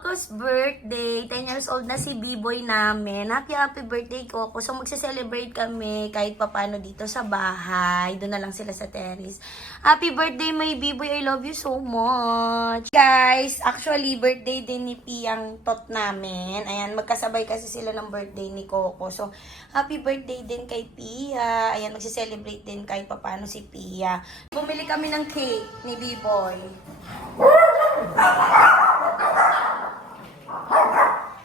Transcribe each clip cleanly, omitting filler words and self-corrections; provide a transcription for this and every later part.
Coco's birthday. 10 years old na si B-boy namin. Happy birthday, Coco. So, magse-celebrate kami kahit papano dito sa bahay. Doon na lang sila sa terrace. Happy birthday, my B-boy. I love you so much. Guys, actually, birthday din ni Piyang tot namin. Ayan, magkasabay kasi sila ng birthday ni Coco. So, happy birthday din kay Pia. Ayan, magse-celebrate din kahit papano si Pia. Bumili kami ng cake ni B-boy.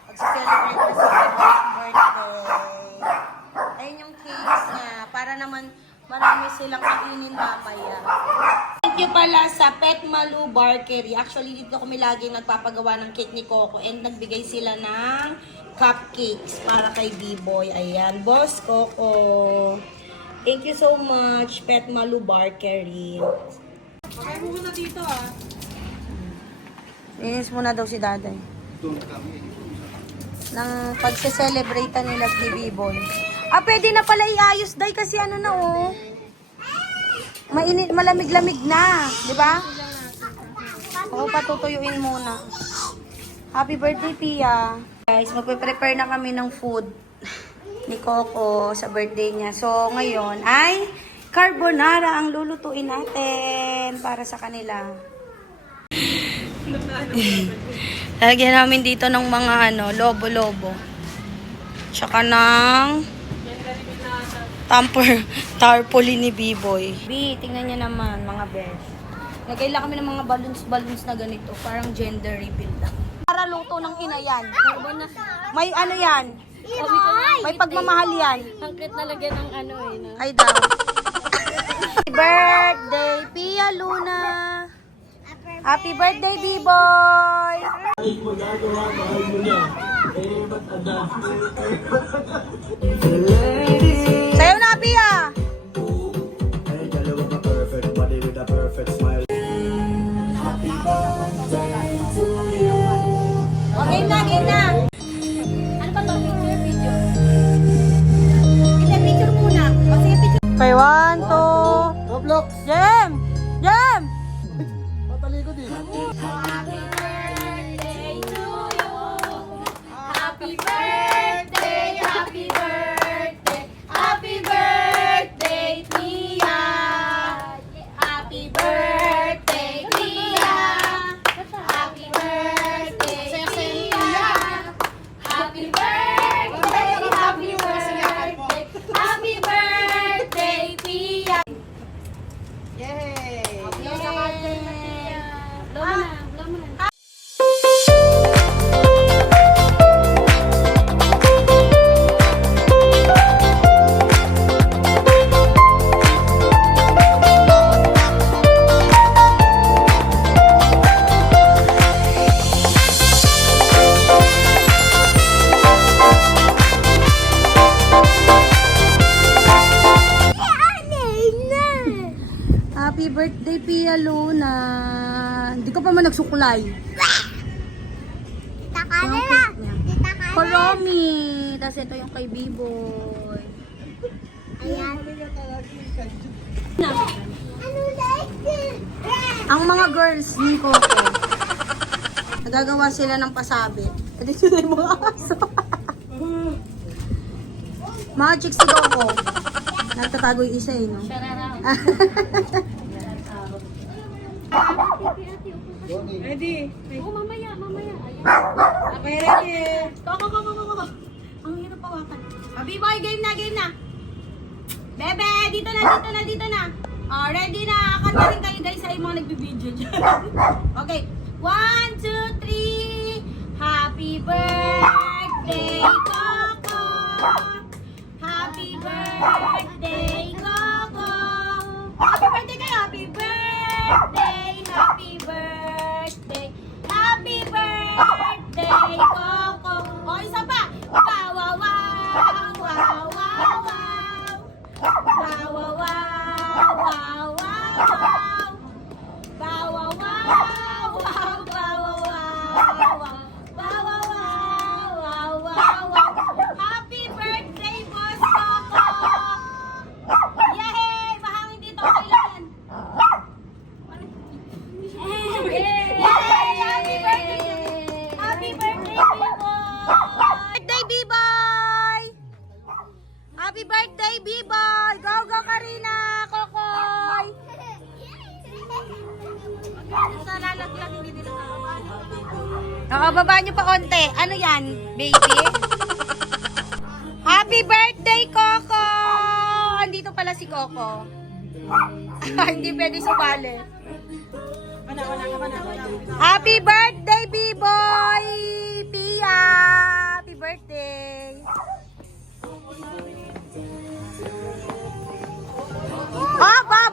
Mag-celebrate na sa birthday. Ayun yung cakes niya. Para naman marami silang kainin mamaya. Thank you pala sa Pet Malu Bakery. Actually, dito kami lagi nagpapagawa ng cake ni Coco. And nagbigay sila ng cupcakes para kay B-boy. Ayan. Boss Coco. Thank you so much, Pet Malu Bakery. Pakay mo muna dito ah. Linis muna daw si Daday. Nang pagse-celebrate nila si B-boy. Pwede na pala iayos, Day, kasi ano na, oh. Mainit, malamig-lamig na, di ba? Oo, patutuyuin muna. Happy birthday, Pia. Guys, magpe-prepare na kami ng food ni Coco sa birthday niya. So, ngayon ay carbonara ang lulutuin natin para sa kanila. Lagyan namin dito ng mga lobo-lobo. Tsaka ng tarpaulin ni B-boy. B, tingnan niya naman mga best. Nagayla kami ng mga balloons na ganito. Parang gender reveal lang. Para luto ng ina yan. May ano yan? May pagmamahal yan. Ang cute na lagyan ng Ay daw. Happy birthday, Pia Luna. Happy birthday, B-boy. Sayo na, Pia. Game na, game na. Ano ba ito? Video? Hindi, picture muna. Kasi picture. Okay, 1, 2. Roblox! Jem! Jem! Patalikod eh. Happy birthday to you. Happy birthday, happy birthday. Happy birthday, Tia. Happy birthday, Tia. Happy birthday, Tia. Happy birthday, happy birthday. Happy birthday, Tia. Yay! Happy birthday, Pia Luna. Hindi ko pa man nagsuklay. Tita Canela! Tita Canela! Koromi. Tapos ito yung kay B-boy. Ayan. Ano like Ang mga girls ni Coco, nagagawa sila ng pasabit. Ito sila yung mga aso. Mga chicks si Coco. Nagtatago yung isa eh, no? Ready? Oh, mamaya. Ayan. Okay, ready? Go. Ang hirap pawakan. B-boy, game na. Bebe, dito na. Oh, ready na. Kanta rin kayo guys sa mga nagbibideo dyan. Okay. 1, 2, 3. Happy birthday, Coco. Happy birthday, Coco. Happy birthday kayo. Happy birthday. Happy birthday. Happy birthday, Coco. O, isa pa. Wow, wow, wow. Wow, wow, wow. Wow, wow, wow. Wow, wow, wow. Wow, wow, wow. Wow, wow, wow. onte. Ano yan, baby? Happy birthday, Coco! Andito pala si Coco. Hindi pwede sumali. Happy birthday, B-boy! Pia! Happy birthday! Ah, ba!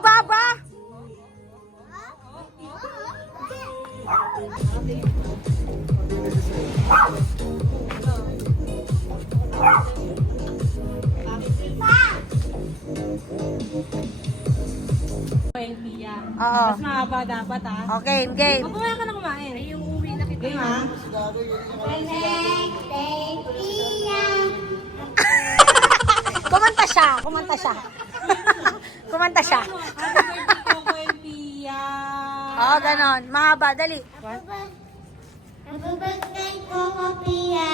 Oo. Mas mahaba dapat Okay, game. Kumain ka na kumain. Ay, yung uwi na kita. Game ha? Kumanta siya. Kumanta siya. Happy birthday, Coco and Pia. Oo, ganon. Mahaba, dali. Happy birthday, Coco Pia.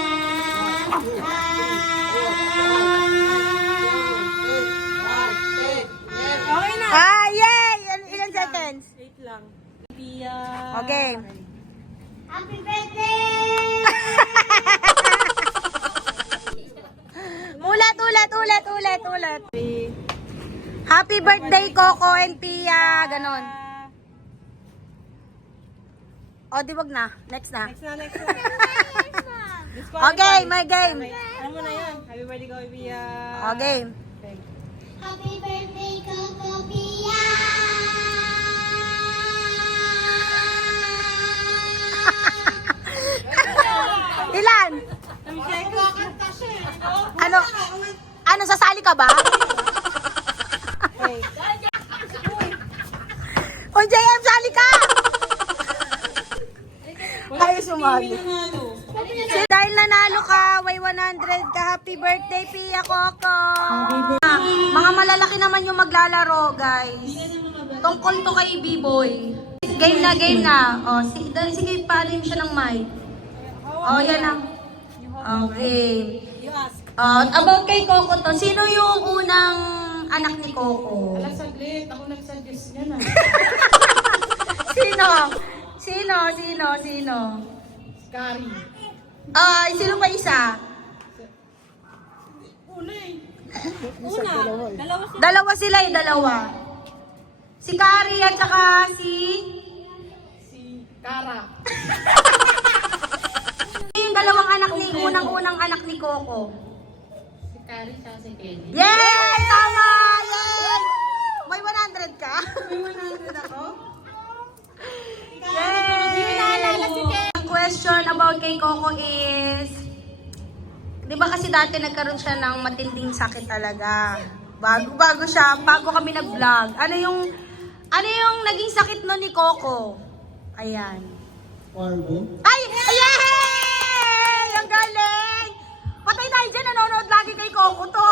Okay na. Ah, yay! Ilan seconds? Wait lang. Pia. Okay. Happy birthday! Ulit. Happy birthday, Coco and Pia. Ganon. O, di wag na. Next na. Next na. Okay, my game. Ano mo na yan? Happy birthday, Coco and Pia. Okay. Happy birthday, Coco Pia! Ilan? Ano, sasali ka ba? O, JM, sali ka! Ay, sumali. Dahil nanalo ka, may 100 ka. Happy birthday, Pia Coco! Mga malalaki naman yung maglalaro, guys. Tungkol to kay B-Boy. Game na. O, sige, paalim siya ng mic. O, yan na. Okay. You ask. About kay Coco to, sino yung unang anak ni Coco? Saglit. Ako nag-suggest niya na. Sino? Kari. Ay, sino pa isa? Una. Dalawa sila Si Kari at saka si Kara. yung dalawang anak ni unang anak ni Coco. Si Kari siya si Kelly. Yay! Tama! Yay! May 100 ka? May 100 ako? Yay! Ang question about kay Coco is, di ba kasi dati nagkaroon siya ng matinding sakit talaga. Bago kami nag-vlog. Ano yung naging sakit no ni Coco? Ayan. Ay! Yay! Ang galing! Patay tayo dyan, nanonood lagi kay Coco to.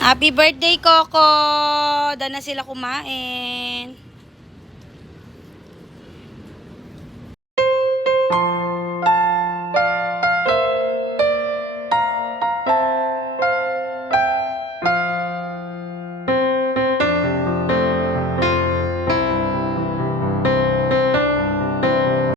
Happy birthday, Coco! Doon na sila kumain.